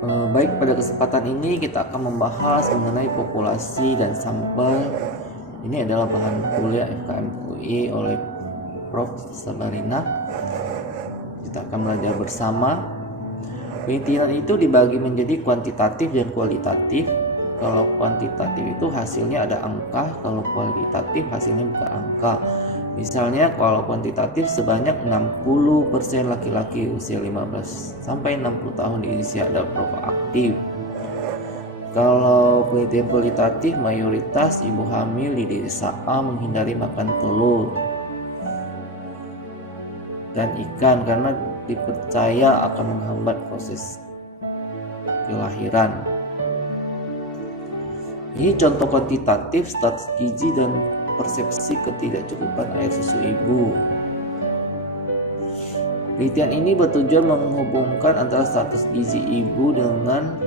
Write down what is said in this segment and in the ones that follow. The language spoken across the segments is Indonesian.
Baik, pada kesempatan ini kita akan membahas mengenai populasi dan sampel. Ini adalah bahan kuliah FKM UI oleh Prof. Sabarina. Kita akan belajar bersama. Penelitian itu dibagi menjadi kuantitatif dan kualitatif. Kalau kuantitatif itu hasilnya ada angka, kalau kualitatif hasilnya bukan angka. Misalnya kalau kuantitatif sebanyak 60% laki-laki usia 15 sampai 60 tahun di Indonesia ada perokok aktif. Kalau penelitian kualitatif mayoritas ibu hamil di desa A menghindari makan telur dan ikan karena dipercaya akan menghambat proses kelahiran. Ini contoh kuantitatif status gizi dan persepsi ketidakcukupan air susu ibu. Penelitian ini bertujuan menghubungkan antara status gizi ibu dengan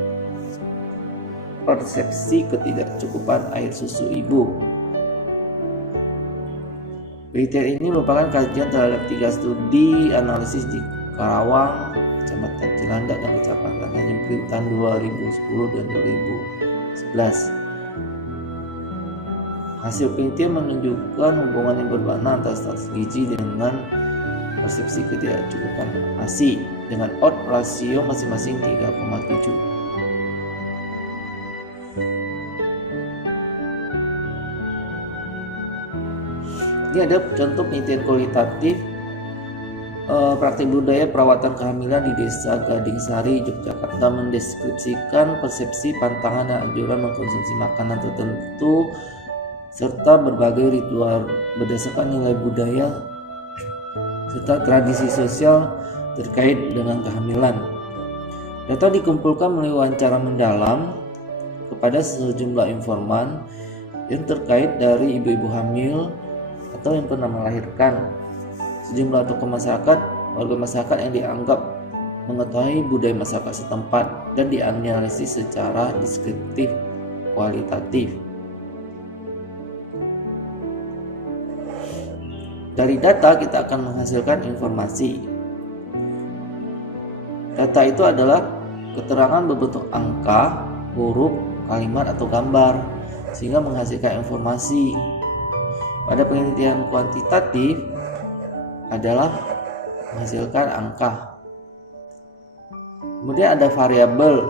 persepsi ketidakcukupan air susu ibu. Penelitian ini merupakan kajian terhadap 3 studi analisis di Karawang, Kecamatan Cilandak, dan Kecamatan Tanjung Priok tahun 2010 dan 2011. Hasil penelitian menunjukkan hubungan yang bermakna antara status gizi dengan persepsi ketidakcukupan ASI dengan odd rasio masing-masing 3,7. Ini ada contoh penelitian kualitatif praktik budaya perawatan kehamilan di Desa Gading Sari, Yogyakarta mendeskripsikan persepsi, pantangan, dan anjuran mengkonsumsi makanan tertentu serta berbagai ritual berdasarkan nilai budaya serta tradisi sosial terkait dengan kehamilan. Data dikumpulkan melalui wawancara mendalam kepada sejumlah informan yang terkait dari ibu-ibu hamil atau yang pernah melahirkan, sejumlah tokoh masyarakat, warga masyarakat yang dianggap mengetahui budaya masyarakat setempat dan dianalisis secara deskriptif kualitatif. Dari data kita akan menghasilkan informasi. Data itu adalah keterangan berbentuk angka, huruf, kalimat, atau gambar sehingga menghasilkan informasi. Pada penelitian kuantitatif adalah menghasilkan angka. Kemudian ada variabel.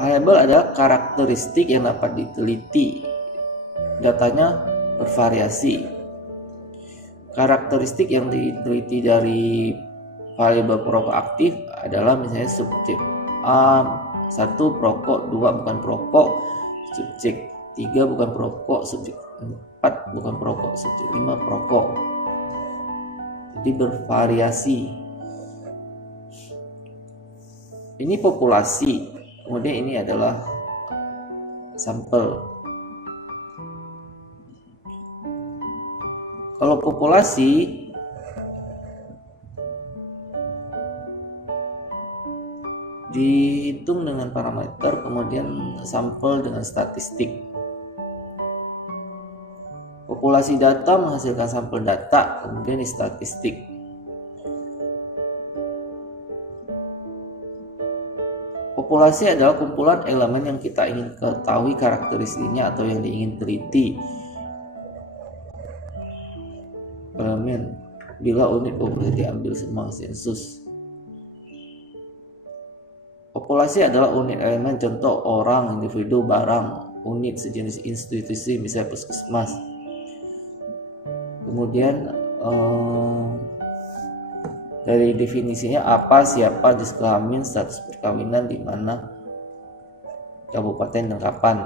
Variabel adalah karakteristik yang dapat diteliti. Datanya bervariasi. Karakteristik yang diteliti dari variabel perokok aktif adalah misalnya subjek A 1 perokok, 2 bukan perokok, subjek 3 bukan perokok, subjek 4 bukan perokok, subjek 5 perokok. Jadi bervariasi. Ini populasi, kemudian ini adalah sampel. Kalau populasi dihitung dengan parameter, kemudian sampel dengan statistik. Populasi data menghasilkan sampel data, kemudian di statistik. Populasi adalah kumpulan elemen yang kita ingin ketahui karakteristiknya atau yang diingin teliti. Elemen bila unit populasi diambil semua sensus. Populasi adalah unit elemen, contoh orang, individu, barang, unit sejenis institusi, misalnya puskesmas. Kemudian dari definisinya apa, siapa, jenis kelamin, status perkawinan, di mana, kabupaten, dan kapan.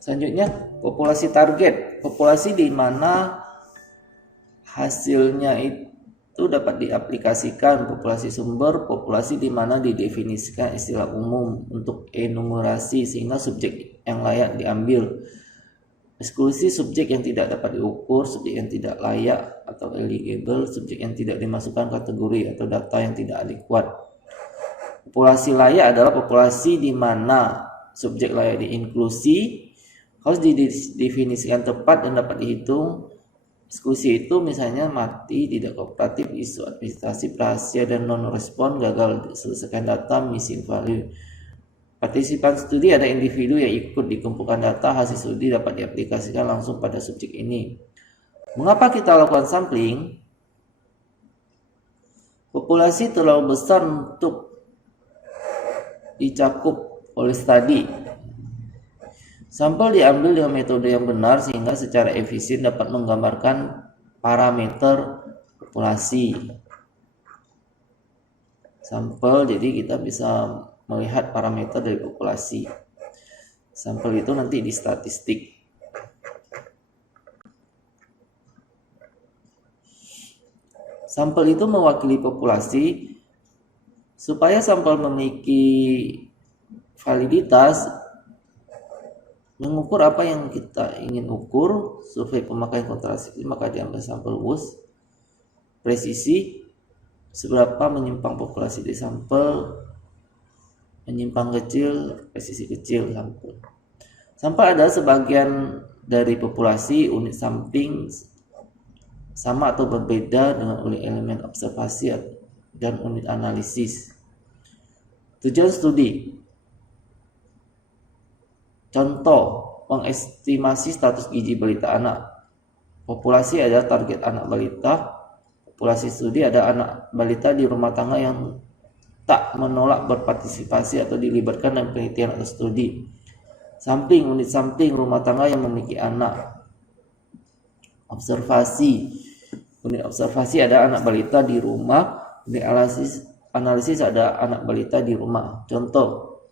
Selanjutnya populasi target, populasi di mana hasilnya itu dapat diaplikasikan. Populasi sumber, populasi di mana didefinisikan istilah umum untuk enumerasi sehingga subjek yang layak diambil. Eksklusi, subjek yang tidak dapat diukur, subjek yang tidak layak atau eligible, subjek yang tidak dimasukkan kategori atau data yang tidak adekuat. Populasi layak adalah populasi di mana subjek layak diinklusi, harus didefinisikan tepat dan dapat dihitung Eksekusi itu misalnya mati, tidak kooperatif, isu administrasi rahasia dan non-respon, gagal selesaikan data, missing value. Partisipan studi ada individu yang ikut dikumpulkan data, hasil studi dapat diaplikasikan langsung pada subjek ini. Mengapa kita lakukan sampling? Populasi terlalu besar untuk dicakup oleh studi. Sampel diambil dengan metode yang benar sehingga secara efisien dapat menggambarkan parameter populasi. Sampel, jadi kita bisa melihat parameter dari populasi. Sampel itu nanti di statistik. Sampel itu mewakili populasi. Supaya sampel memiliki validitas, mengukur apa yang kita ingin ukur, survei pemakaian kontrasepsi, maka diambil sampel WUS. Presisi, seberapa menyimpang populasi di sampel, menyimpang kecil, presisi kecil sampel. Sampai ada sebagian dari populasi unit sampling sama atau berbeda dengan unit elemen observasi dan unit analisis. Tujuan studi. Contoh, mengestimasi status gizi balita anak. Populasi ada target anak balita. Populasi studi ada anak balita di rumah tangga yang tak menolak berpartisipasi atau dilibatkan dalam penelitian atau studi. Sampling, unit sampling rumah tangga yang memiliki anak. Observasi, unit observasi ada anak balita di rumah. Unit analisis ada anak balita di rumah. Contoh,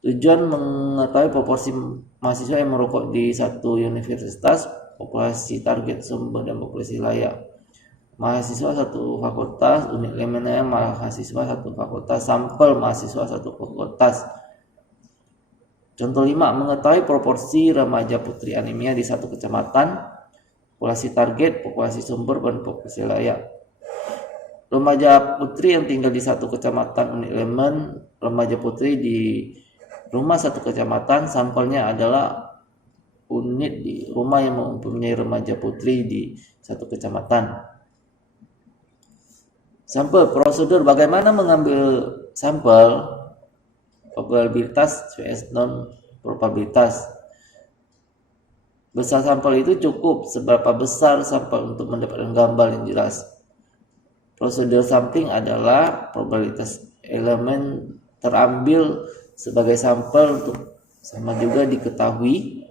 tujuan mengetahui proporsi mahasiswa yang merokok di satu universitas, populasi target sumber dan populasi layak. Mahasiswa satu fakultas, unit elemennya mahasiswa satu fakultas, sampel mahasiswa satu fakultas. Contoh 5, mengetahui proporsi remaja putri anemia di satu kecamatan, populasi target, populasi sumber, dan populasi layak. Remaja putri yang tinggal di satu kecamatan unit elemen, remaja putri di rumah satu kecamatan, sampelnya adalah unit di rumah yang mempunyai remaja putri di satu kecamatan. Sampel, prosedur bagaimana mengambil sampel, probabilitas vs non probabilitas. Besar sampel itu cukup, seberapa besar sampel untuk mendapatkan gambar yang jelas. Prosedur sampling adalah probabilitas elemen terambil sebagai sampel untuk sama juga diketahui.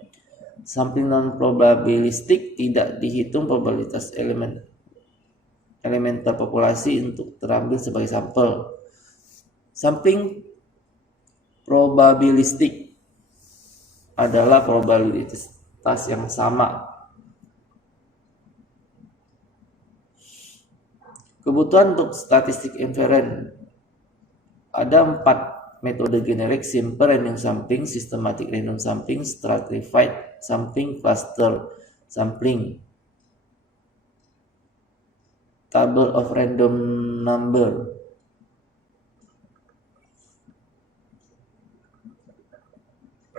Sampling non probabilistik tidak dihitung probabilitas elementer populasi untuk terambil sebagai sampel. Sampling probabilistik adalah probabilitas yang sama. Kebutuhan untuk statistik inferen ada 4 metode generik: simple random sampling, systematic random sampling, stratified sampling, cluster sampling. Table of random number.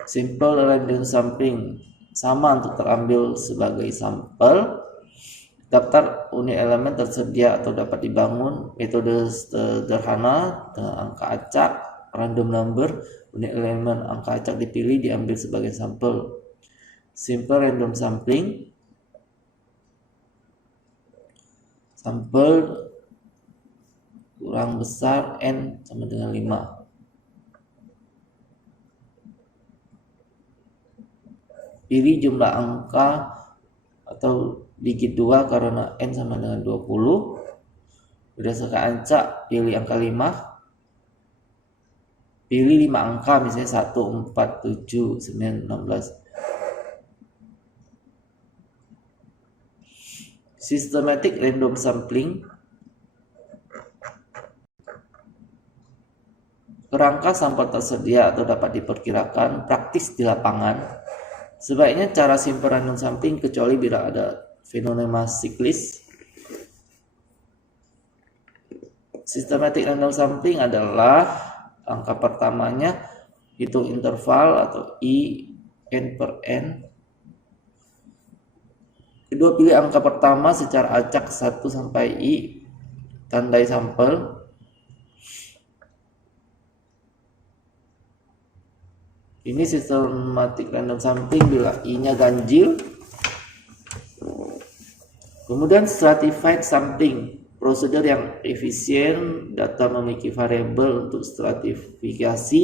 Simple random sampling sama untuk terambil sebagai sampel. Daftar unit elemen tersedia atau dapat dibangun. Metode sederhana dengan angka acak, random number, unit elemen angka acak dipilih diambil sebagai sampel. Simple random sampling, sampel kurang besar n sama dengan 5. Pilih jumlah angka atau digit 2 karena n sama dengan 20. Berdasarkan acak, pilih angka 5. Pilih 5 angka, misalnya 1, 4, 7, 9, 16. Systematic random sampling. Kerangka sampel tersedia atau dapat diperkirakan, praktis di lapangan. Sebaiknya cara simple random sampling kecuali bila ada fenomena siklis. Systematic random sampling adalah angka pertamanya hitung interval atau I n per n. Kedua, pilih angka pertama secara acak 1 sampai I, tandai sampel. Ini systematic random sampling bila I-nya ganjil. Kemudian stratified sampling, prosedur yang efisien, data memiliki variabel untuk stratifikasi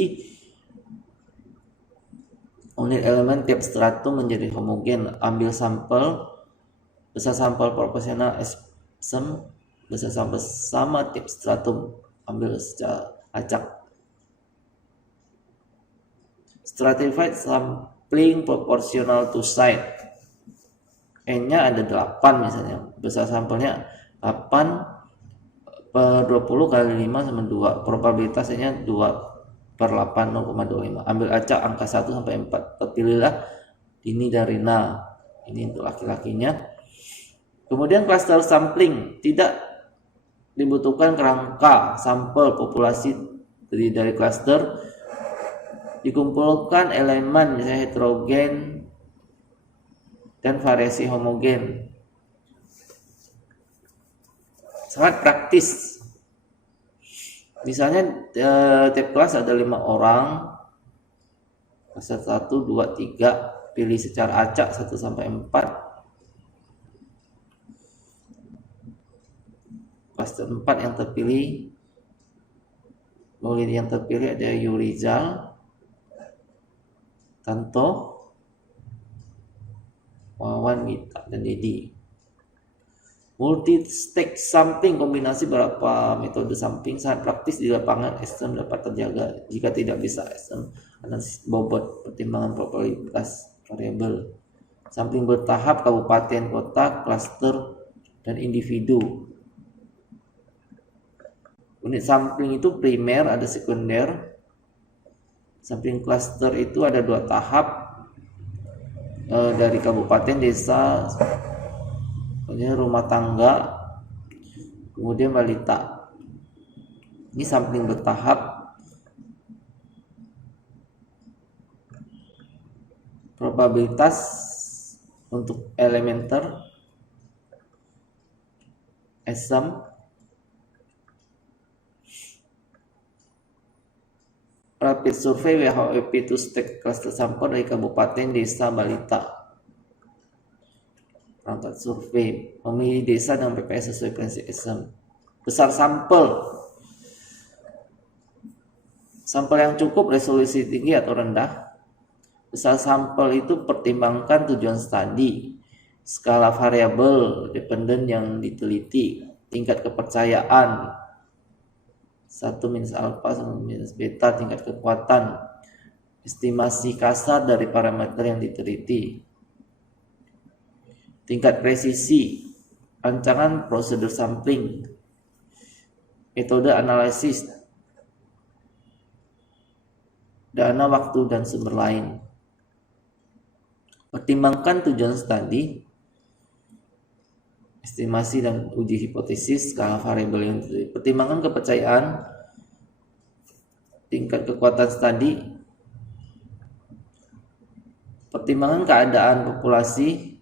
unit elemen tiap stratum menjadi homogen. Ambil sampel, besar sampel proporsional SM, besar sampel sama tiap stratum, ambil secara acak. Stratified sampling proportional to site. N-nya ada 8 misalnya. Besar sampelnya 8 per 20 kali 5 sama 2. Probabilitasnya 2 per 8, 0,25. Ambil acak angka 1 sampai 4. Terpilihlah ini dari Rina. Ini untuk laki-lakinya. Kemudian cluster sampling. Tidak dibutuhkan kerangka sampel populasi dari cluster. Dikumpulkan elemen misalnya heterogen dan variasi homogen. Sangat praktis. Misalnya tiap kelas ada 5 orang. Kelas 1, 2, 3. Pilih secara acak 1 sampai 4. Kelas 4 yang terpilih. Murid yang terpilih ada Yurizal, Tanto, Wawan, Mita, dan Dedi. Multi-stage sampling, kombinasi beberapa metode sampling sangat praktis di lapangan. SM dapat terjaga jika tidak bisa SM analisis bobot, pertimbangan probabilitas variabel. Sampling bertahap, kabupaten, kota, klaster, dan individu. Unit sampling itu primer, ada sekunder. Sampling cluster itu ada 2 tahap, dari kabupaten, desa, kemudian rumah tangga, kemudian balita. Ini sampling bertahap. Probabilitas untuk elementer, SM, rapid survey WHOP to state cluster sampel dari kabupaten, desa, balita. Perangkat survei, memilih desa dengan PPS sesuai prinsip SM. Besar sampel. Sampel yang cukup, resolusi tinggi atau rendah. Besar sampel itu pertimbangkan tujuan studi, skala variabel dependen yang diteliti, tingkat kepercayaan 1 minus alfa sama minus beta, tingkat kekuatan, estimasi kasar dari parameter yang diteliti, tingkat presisi, rancangan prosedur sampling, metode analisis, dana, waktu, dan sumber lain. Pertimbangkan tujuan studi, estimasi dan uji hipotesis, skala variabel yang diteliti. Pertimbangan kepercayaan, tingkat kekuatan studi, pertimbangan keadaan populasi,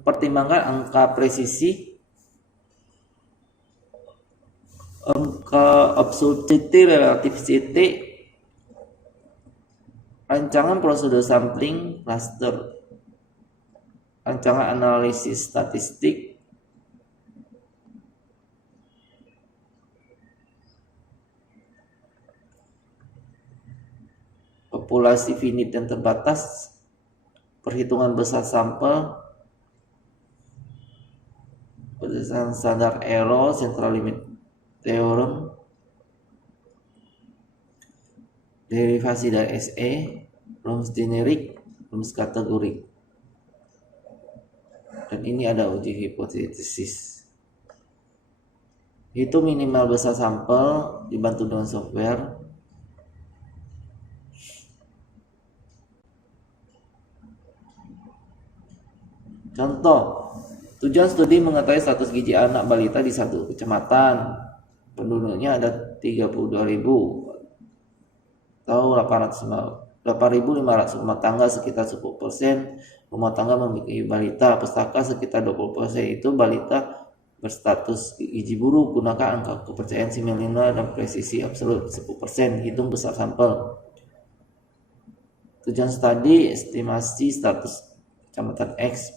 pertimbangan angka presisi, angka absolutity, relativity, rancangan prosedur sampling, cluster, rancangan analisis statistik, populasi finite dan terbatas, perhitungan besar sampel, berdasarkan standar error, central limit theorem, derivasi dari SE, rumus generik, rumus kategorik. Dan ini ada uji hipotesis. Itu minimal besar sampel dibantu dengan software. Contoh, tujuan studi mengetahui status gizi anak balita di satu kecamatan. Penduduknya ada 32.000 atau 800 8.500 rumah tangga sekitar 10% rumah tangga memiliki balita. Pustaka sekitar 20%. Itu balita berstatus gizi buruk. Gunakan angka kepercayaan semilima dan presisi absolut 10%. Hitung besar sampel. Tujuan studi estimasi status kecamatan X,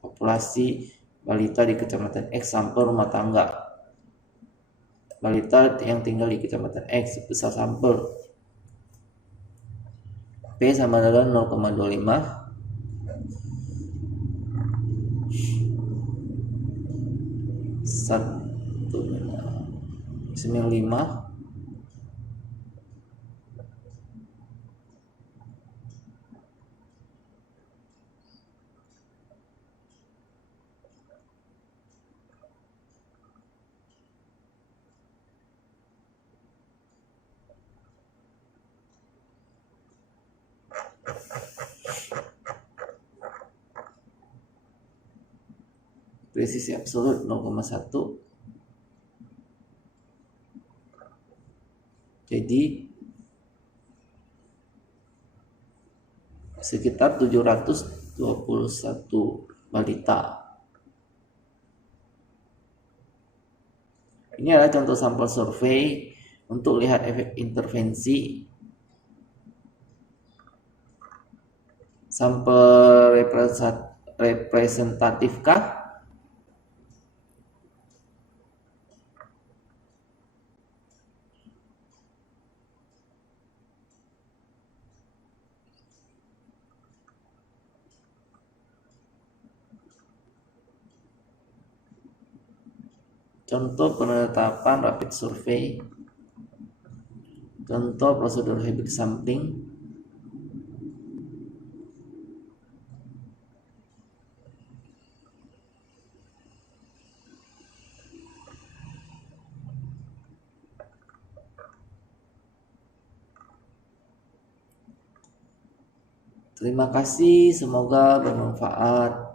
populasi balita di kecamatan X, sampel rumah tangga balita yang tinggal di kecamatan X, besar sampel P sama dengan 0,25 1,5 presisi absolut 0,1. Jadi sekitar 721 balita. Ini adalah contoh sampel survei untuk lihat efek intervensi. Sampel representatifkah? Contoh penetapan rapid survei. Contoh prosedur habit sampling. Terima kasih, semoga bermanfaat.